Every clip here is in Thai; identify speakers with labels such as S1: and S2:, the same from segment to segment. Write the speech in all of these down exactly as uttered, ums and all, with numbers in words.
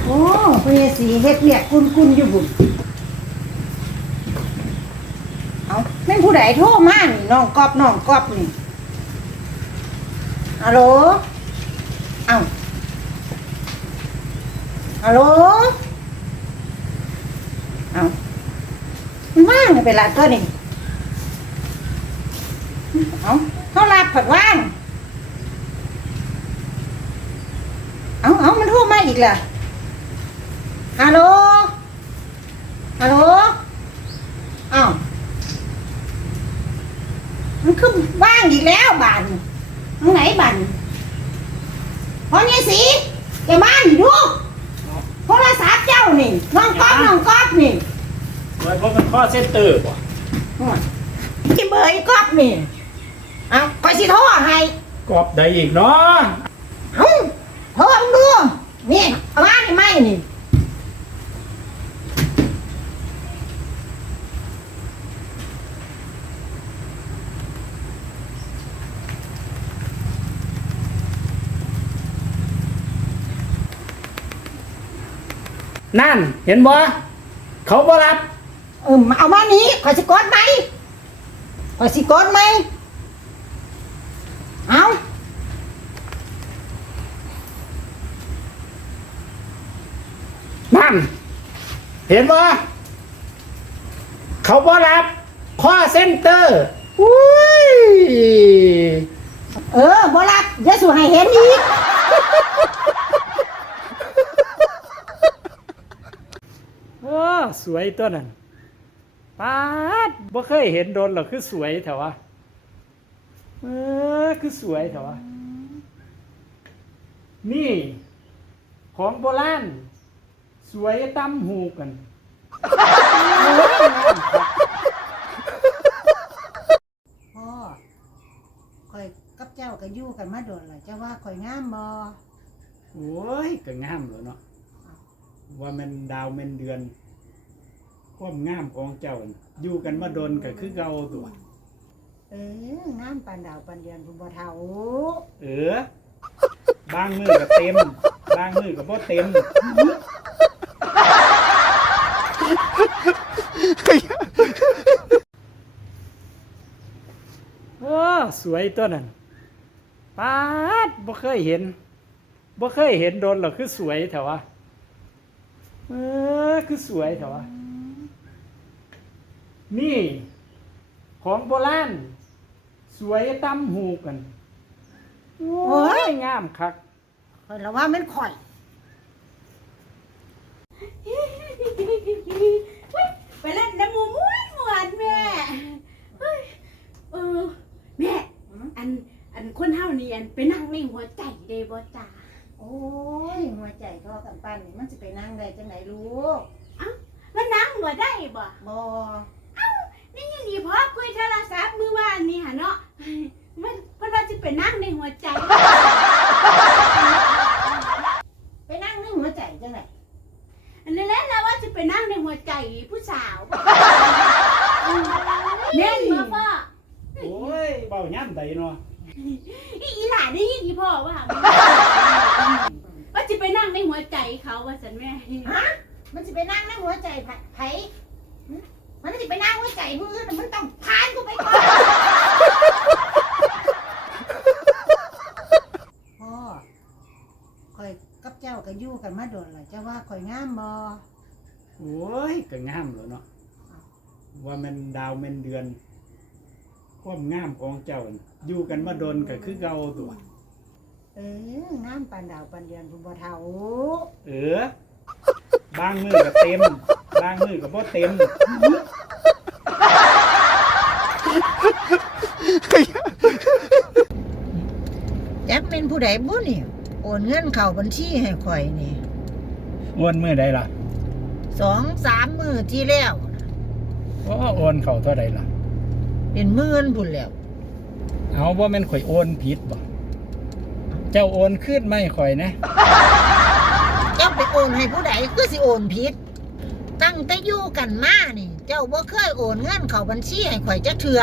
S1: โอ้พญาสีเฮ็ดเวียกกุนกุนอยู่บุญเอาแม่นผู้ใดโทรมานี่น้องกอบน้องกอบนี่ฮัลโหลเอ้าฮัลโหลเอ้ามันว่างไปละตัวนี่เอ้าเขารับผัดว่างเอ้าเอ้ามันโทรมาอีกล่ะฮัลโหลฮัลโหลเอ้ามันคือว่างอีกแล้วบ้านตรงไหนบ้านพอเนี่ยสิแกบ้านดูโทรศัพท์เจ้านี่น้องก๊อฟน้องก๊อฟนี่
S2: ไว้เพราะมันข้อเส้นเตอร์ป่ะ
S1: ที่เบอร์ไอ้ก๊อฟนี่เอ้าคอยสิโทรให้
S2: กอบใดอีกเนาะ
S1: เอ้าโทรมึงดูนี่เอามานี่ไม่นี่
S2: นั่นเห็นบ่เขาบ่รับ
S1: เออเอามานี้คอยสิกดไหมคอยสิกดไหมเอา
S2: นั่นเห็นบ่เขาบ่รับข้อเส้นเตอร์อุ้ย
S1: เออบ่รับอย่าสู่ให้เห็นอีก
S2: โอ้สวยตัวนั้นป๊าดบ่เคยเห็นโดนหรอกคือสวยแถวะเออคือสวยแถวะนี่ของโบราณสวยตำหูกัน
S1: พ่อคอยกับเจ้าก็อยู่กันมาโดนแล้วเจ้าว่าคอยงามบ่
S2: โอ้ยก็งามแล้วเนาะว่ามันดาวมันเดือนความงามของเจ้าน่ะอยู่กันมาโดนก็คือเก่าตัว
S1: เอองามปานดาวปานเดือนพุ่นบ่เฒ่า
S2: เออบางมือก็เต็มบางมือก็บ่เต็ม โอ้สวยตัวนั้นป๊าดบ่เคยเห็นบ่เคยเห็นโดนหรอกคือสวยแถวะเออคือสวยแถวะนี่ของโบราณสวยตำหูกันโอ้ยงามคัก
S1: คอยละว่ามันข่อย
S3: ไปเล่นน้ำมูม้วนม้วนแม่เฮ้ยเออแม่อันอันคนเฮานี่อันไปนั่งในหัวใจเด้บ่จ้า
S1: โอ้ยหัวใจทอกันปั้นนี่มันสิไปนั่งได้จังไหนลูก
S3: เอ้าแล้วนั่งบ่ได้บ่
S1: บ่
S3: เอ้านี่ยังนี่พอคุยโทรศัพท์มื้อวานนี่หั่นเนาะมันเพิ่นว่าสิไปนั่งในหัวใจ
S1: ไปนั่งในหัวใจจังไหน
S3: อันนั้นแหละแล้วว่าสิไปนั่งในหัวใจผู้สาวแม่นบ่พ่อ
S2: โอ้ยเบาย่ำใดเนาะ
S3: อีอีหลาได้ยินอีพ่อว่าว่าสิไปนั่งในหัวใจเขาว่าซั่นแม่
S1: ฮะมันสิไปนั่งในหัวใจไผไผหึมันสิไปนั่งหัวใจผู้อื่นน่ะมันต้องผ่านกูไปก่อนพ่อคอยกับเจ้าก็อยู่กันมาโดนแล้วเจ้าว่าคอยงามบ่
S2: โอ้ยก็งามแล้วเนาะว่ามันดาวมันเดือนความงามของเจ้าน่ะอยู่กันมาโดนก็คือเก่าตัว
S1: เอองามปานดาวปานเดือนพุ่นบ่เฒ่า
S2: เออบางมือก็เต็มบางมือก็บ่เต็ม
S1: จักเป็นผู้ใดบุนี่โอนเงินเข้าบัญชีให้ข่อยนี่
S2: โอนมือใดล่ะ
S1: สองสามมื้อที่แล้ว
S2: โอ้โอนเข้าเท่าใดล่ะ
S1: เป็นหมื่นพุ่นแล้ว
S2: เอาว่าแม่นข่อยโอนผิดบ่เจ้าโอนขึ้นไม่ข่อยนะ
S1: เจ้าไปโอนให้ผู้ใดคือสิโอนผิดตั้งแต่อยู่กันมานี่ เจ้าบ่เคยโอนเงินเข้าบัญชีให้ข่อยจักเทื่อ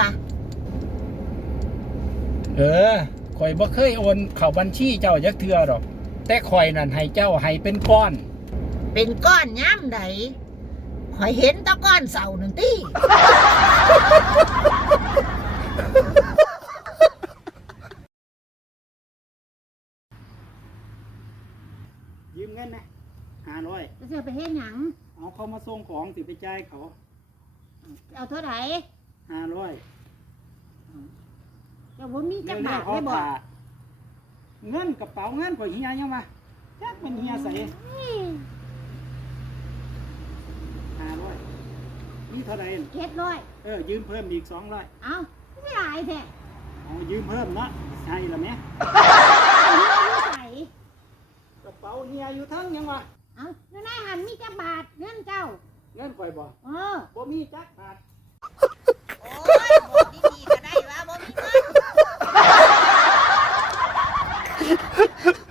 S2: เออข่อยบ่เคยโอนเข้าบัญชีเจ้าจักเทื่อดอก แต่ข่อยนั่นให้เจ้าให้เป็นก้อน
S1: เป็นก้อนย้ำใดข่อยเห็นแตะก้อนเสาหนึ่งตี้
S2: ยืมเงินนะห้าร้อย
S1: จะจะไปเฮ็ดหยัง
S2: เอาเขามาส่งของสิไปจ่ายเขา
S1: เอาเท่าไหร่
S2: ห้าร้อย
S1: เจ้าบ่มีจัก
S2: เงิ
S1: บาท
S2: เขา
S1: ได้บ่
S2: ผ่าเงินกระเป๋าเงินก็เฮียยังมาจักมันเฮียใส่ห้าร้อยนี่เท่าไหร่
S1: เจ็ดร้อย
S2: เออยืมเพิ่มอีกสองร้อย
S1: เอาไม่หลายแท้
S2: เอายืมเพิ่มเนาะใช่ละแม่
S1: ใส่
S2: กระเป๋าเฮียอยู่ทั้งยังวะ
S1: เอาอยู่ในหันมีจักบาทเงินเจ้า
S2: เงินข่อยบ่
S1: เออ
S2: บ่มีจักบาท
S1: โอ้ยบอกดีๆก็ได้ว่าบ่มีเงิน